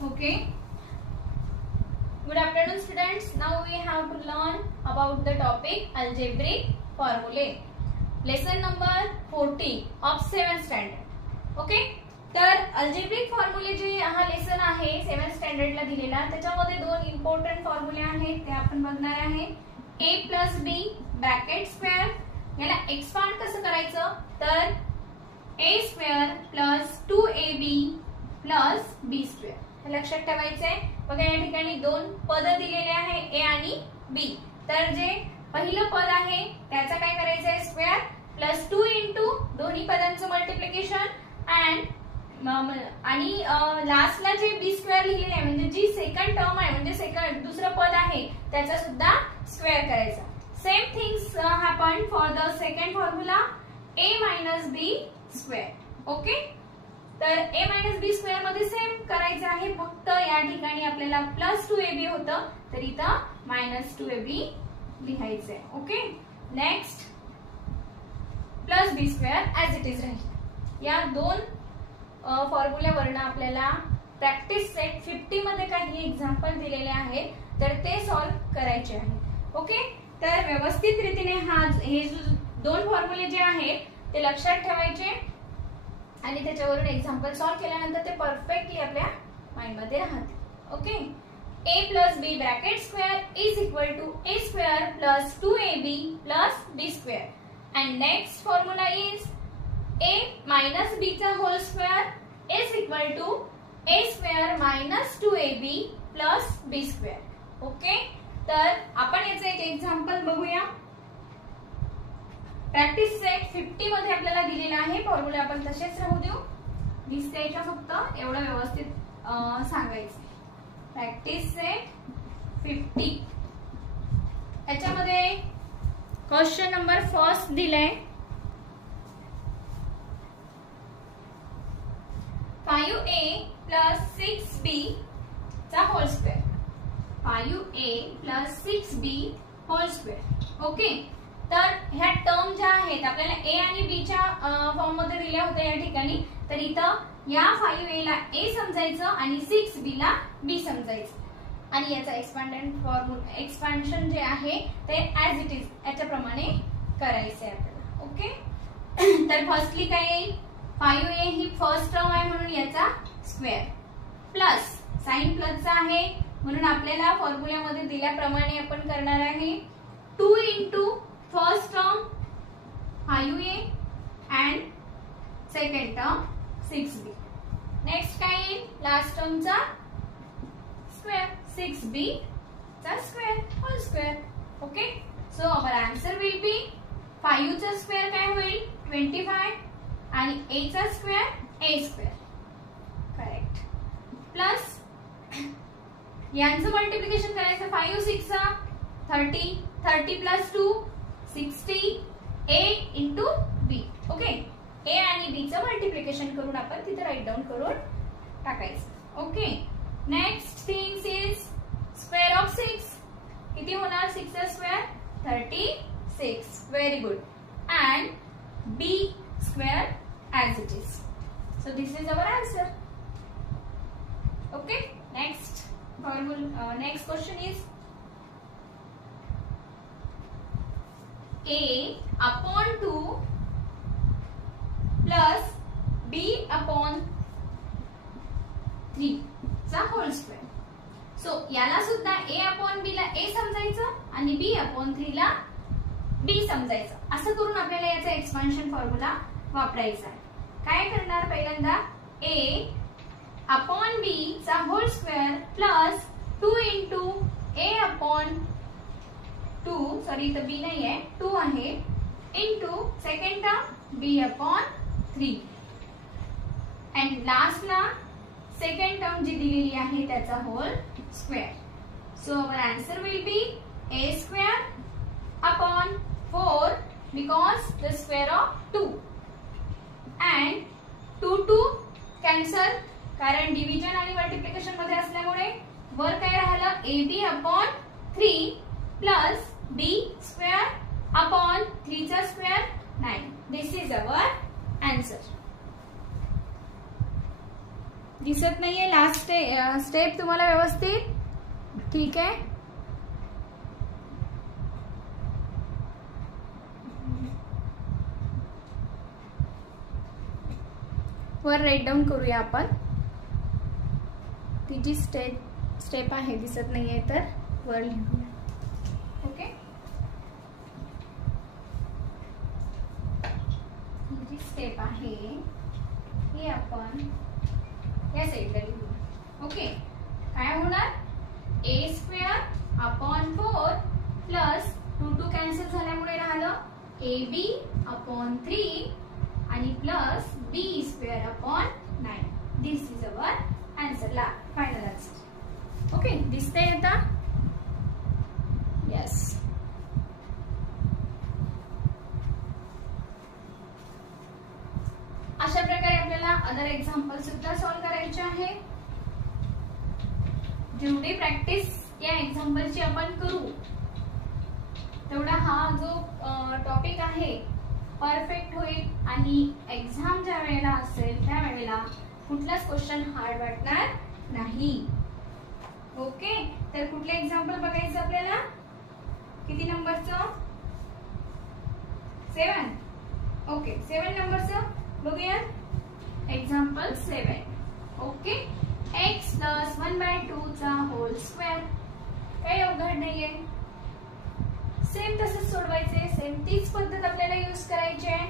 Okay. Good afternoon, students. Now we have to learn about the topic algebraic formulae. Lesson number 40 of 7th standard. Okay. तर algebraic फॉर्म्युले जे हा lesson आहे 7th standard ला दिलेला, त्याच्यामध्ये दोन इम्पॉर्टंट फॉर्म्युले आहेत ते आपण बघणार आहे. a + b ब्रॅकेट स्क्वेअर, याला एक्सपांड कसं करायचं तर a² + 2ab + b². हे लक्षात ठेवायचंय. बघा या ठिकाणी दोन पद दिलेले आहे a आणि b. तर जे पहिलं पद आहे त्याचा काय करायचं आहे स्क्वेअर प्लस 2 इंटू दोन्ही पदांचं मल्टिप्लिकेशन आणि लास्टला जे b² लिहिलेले आहे म्हणजे जी सेकंड टर्म आहे म्हणजे दुसरं पद आहे त्याचा सुद्धा स्क्वेअर करायचा. Same things happen for the second formula a - b². Okay. तर a - b² मध्ये सेम करायचं आहे, फक्त या ठिकाणी आपल्याला प्लस 2ab होतं तर इथं -2ab लिहायचंय. Okay. Next plus b² as it is राहील. या दोन फॉर्म्युल्यावरून आपल्याला प्रॅक्टिस सेट 50 मध्ये काही एक्झाम्पल दिलेले आहेत तर ते सॉल्व्ह करायचे आहेत. ओके. तर व्यवस्थित रीतीने हे दोन फॉर्म्युले जे आहेत ते लक्षात ठेवायचे आणि त्याच्यावरून एक्झाम्पल सॉल्व्ह केल्यानंतर ते परफेक्टली आपल्या माइंड मध्ये राहते. Okay. a + b bracket square = a² + 2ab + b². and next formula is a - b² is equal to a² - 2ab + b². Okay. तर आपण याचं एक एक्झाम्पल बघूया. प्रॅक्टिस सेट 50 मध्ये आपल्याला दिलेला आहे. फॉर्म्युला आपण तसेच राहू देऊ, दिसतंय का फक्त एवढं व्यवस्थित सांगायचं. प्रॅक्टिस सेट 50 याच्यामध्ये क्वेश्चन नंबर फर्स्ट दिलाय 5a + 6b चा whole square. 5a + 6b whole square. Okay. तर ह्या टर्म ज्या आहेत आपल्याला a आणि b च्या फॉर्म मध्ये दिल्या होत्या या ठिकाणी, तर इथं या 5a ला a समजायचं आणि 6b ला b समजायचं आणि याचा एक्सपान्शन जे आहे ते ऍज इट इज याच्याप्रमाणे करायचं आहे आपल्याला. ओके. तर फर्स्टली काय येईल 5a ही फर्स्ट टर्म आहे म्हणून याचा स्क्वेअर प्लस साइन प्लसचा आहे म्हणून आपल्याला फॉर्म्युल्यामध्ये दिल्याप्रमाणे आपण करणार आहे 2 into first term 5a and second term 6b. Next काय येईल लास्ट टर्मचा स्क्वेअर 6b चा square whole square. Okay. So our answer will be 5 चा स्क्वेअर काय होईल 25 आणि a चा स्क्वेअर a². करेक्ट. प्लस यांचं मल्टिप्लिकेशन करायचं 5 6 30 30 + 2 60 a into b. Okay. a आणि b चं मल्टिप्लिकेशन करून आपण तिथे राईट डाऊन करून टाकायचं. Okay. Next things is square of 6 किती होणार 6 चा square 36. Very good. And b² as it is. So this is our answer. Okay. Next formula. Next question is a/2 plus b/3 चा whole square. So याला सुद्धा a/b ला a समजायचं आणि b/3 ला b समजायचं. असं करून आपल्याला याचा एक्सपान्शन फॉर्म्युला वापरायचा आहे. काय करणार पहिल्यांदा a/b चा whole square plus 2 into a/2 sorry इथं b नाही आहे 2 आहे into second term b/3 and लास्टला सेकंड टर्म जी दिलेली आहे त्याचा whole square. So our answer will be a² upon 4 because the square of 2 and 2 cancel कारण डिव्हिजन आणि मल्टिप्लिकेशन मध्ये असल्यामुळे वर काय राहिलं ab/3 प्लस b² upon 3 चा square 9. This is our answer. दिसत नाहीये लास्ट स्टेप तुम्हाला व्यवस्थित? ठीक आहे, वर राईट डाऊन करूया आपण. ती जी स्टेप आहे दिसत नाहीये तर वर लिहूया. ओके, ही जी स्टेप आहे ही आपण या साईडला लिहूया. ओके, काय होणार? a square upon 4 plus 2 cancel झाल्यामुळे राहिलं ab अपॉन 3 आणि plus b square upon 9. This is our answer, ला फायनल आन्सर. ओके, दिसतंय आता? यस. अशा प्रकारे आपल्याला अदर एक्झाम्पल सुद्धा सॉल्व करायचे आहे. जेवढी प्रॅक्टिस या एक्झाम्पलची आपण करू तेवढा हा जो टॉपिक आहे परफेक्ट होईल आणि एक्झाम ज्या वेळेला असेल त्या वेळेला कुठलाच क्वेश्चन हार्ड वाटणार नाही. ओके, तर कुठले एक्झाम्पल बघायचं आपल्याला? किती नंबरचं? 7. ओके, 7 नंबरचं बघूया. एक्झाम्पल 7. ओके, x प्लस 1/2 चा होल स्क्वेअर. काही अवघड नाहीये, सेम तसंच सोडवायचे. सेम तीच पद्धत आपल्याला यूज करायची आहे.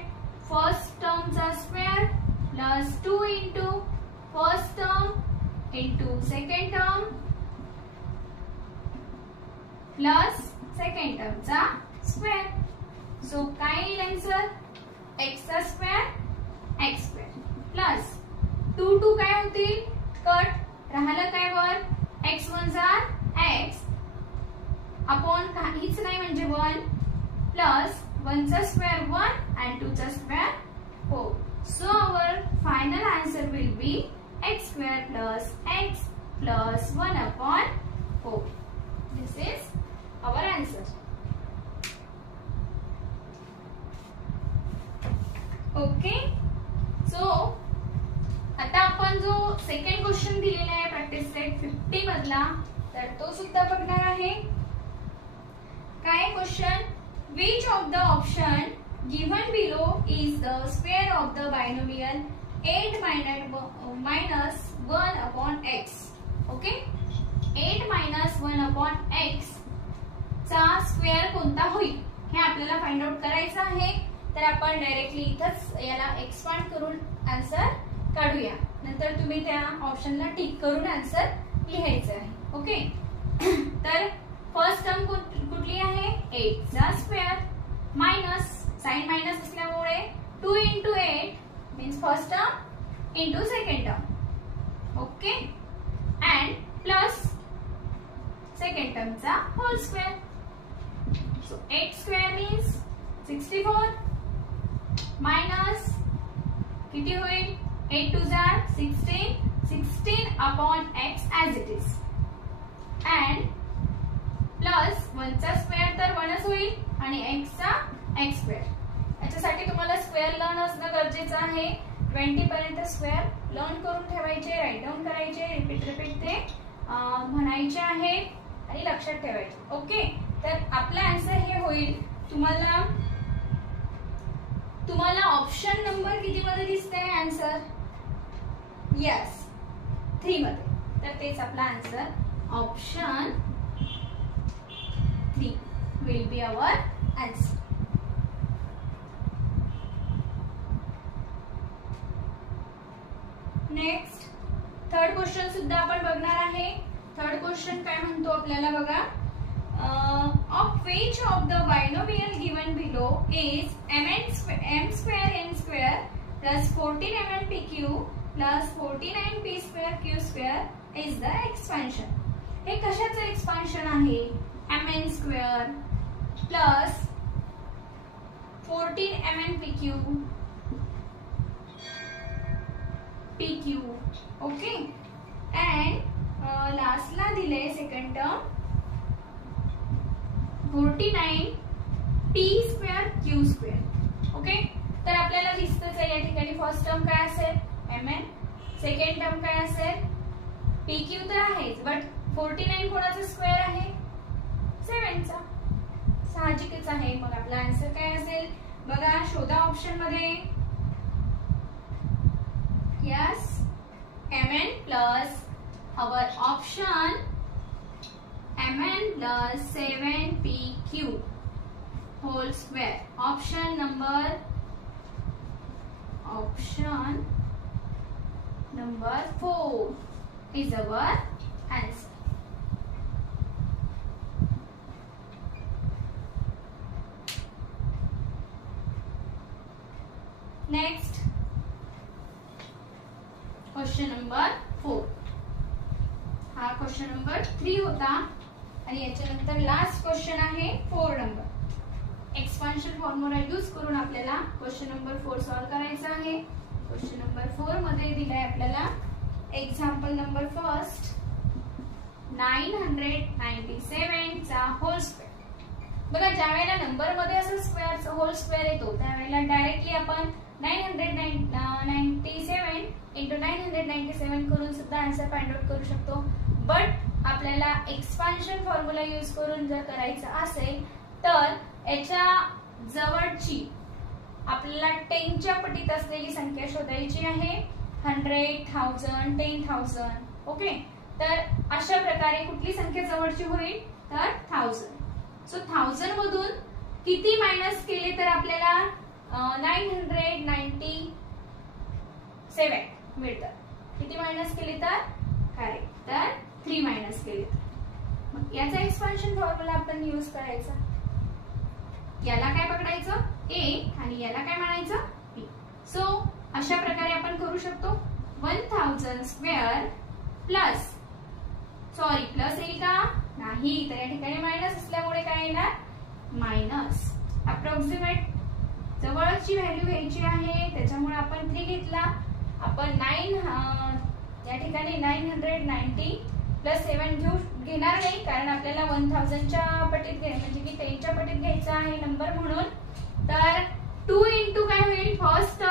फर्स्ट टर्मचा square plus 2 into first term into second term plus second टर्मचा स्क्वेअर. सो काय येईल आन्सर? x चा स्क्वेअर x स्क्वेअर प्लस 2 काय होतील? कट. राहिलं काय वर? x1 चा x अपॉन काहीच नाही म्हणजे 1 प्लस 1 चा स्क्वेअर 1 and 2 चा square 4. So our final answer will be x square plus x plus 1 upon 4. This is our answer. Okay. So आता आपण जो सेकंड क्वेश्चन दिलेला आहे प्रॅक्टिस सेट 50 मधला तर तो सुद्धा बघणार आहे. काय question? Which of the option given below is the square of the binomial 8 minus 1 upon x? Okay, 8 minus 1 upon x चा स्क्वेअर कोणता होईल हे आपल्याला फाइंड आउट करायचं आहे. तर आपण डायरेक्टली इथंच याला एक्सपांड करून आन्सर काढूया. नंतर तुम्ही त्या ऑप्शनला टिक करून आन्सर लिहायचं आहे. ओके, तर फर्स्ट टर्म कुठली आहे? 8 चा स्क्वेअर मायनस साइन मायनस असल्यामुळे 2 into 8 means first term into second term. Okay, and plus second टर्मचा whole square. So 8 square means 64 minus किती होईल? 8 2 जा 16 upon x as it is and plus 1 चा स्क्वेअर तर 1च होईल आणि x चा x स्क्वेअर. याच्यासाठी तुम्हाला स्क्वेअर लर्न असणं गरजेचं आहे. 20 पर्यंत स्क्वेअर लर्न करून ठेवायचे, राईट डाऊन करायचे, रिपीट ते म्हणायचे आहे आणि लक्षात ठेवायचे. ओके, तर आपला आन्सर हे होईल. तुम्हाला ऑप्शन नंबर किती मध्ये दिसतंय आन्सर? यस, 3 मध्ये. तर तेच आपला answer option 3 will be our answer. Next third question सुद्धा आपण बघणार आहे. थर्ड क्वेश्चन काय म्हणतो आपल्याला बघा. Of which of the binomial given below is m square n square plus 14 mnpq plus 49p square q square is the expansion? हे कशाचं एक्सपान्शन आहे? mn square plus 14 mnpq pq. Okay, and लास्टला दिले second term 49 p square q square. Okay, तर आपल्याला दिसतंच आहे या ठिकाणी फर्स्ट टर्म काय असेल? mn, सेकंड टर्म काय असेल, PQ तर आहेच, बट 49 कोणाचा स्क्वेअर आहे, 7 चा. साहजिकच आहे. मग आपला आन्सर काय असेल बघा, शोधा ऑप्शन मध्ये. Yes, mn plus our option mn plus 7pq whole square. Option number 4 is our answer. Next, question number 4. हा क्वेश्चन नंबर 3 होता आणि याच्यानंतर लास्ट क्वेश्चन आहे 4 नंबर. एक्सपान्शन फॉर्म्युला यूज करून आपल्याला क्वेश्चन नंबर 4 सॉल्व्ह करायचा आहे. क्वेश्चन नंबर 4 मध्ये दिलाय आपल्याला एक्झाम्पल नंबर फर्स्ट 997 चा होल स्क्वेअर. बघा, ज्या वेळेला नंबर मध्ये असं स्क्वेअरचा होल स्क्वेअर येतो त्यावेळेला डायरेक्टली आपण 997 इंटू 997 करून सुद्धा आन्सर फाइंड आउट करू शकतो. बट आपल्याला एक्सपान्शन फॉर्म्युला यूज करून जर करायचं असेल तर याच्या जवळची आपल्याला 10 च्या पटीत असलेली संख्या शोधायची आहे. 100, 1000, 10,000. ओके, तर अशा प्रकारे कुठली संख्या जवळची होईल तर 1000. सो 1000 मधून किती मायनस केले तर आपल्याला 997 मिळतात. किती मायनस केले तर करेक्ट, तर 3 मायनस केले तर. मग याचा एक्सपान्शन फॉर्म्युला आपण यूज करायचा. याला काय पकडायचं A आणि याला काय म्हणायचं B. सो अशा प्रकारे आपण करू शकतो. 1000 स्क्वेअर प्लस, सॉरी प्लस येईल का नाही, तर या ठिकाणी मायनस असल्यामुळे काय येणार मायनस. अप्रॉक्सिमेट जवळची व्हॅल्यू घ्यायची आहे त्याच्यामुळे आपण 3 घेतला. आपण 9 या ठिकाणी 990 प्लस 7 घेणार नाही कारण आपल्याला 1000च्या पटीत म्हणजे की 10 च्या पटीत घ्यायचा आहे नंबर म्हणून. तर 2 इंटू काय होईल फर्स्ट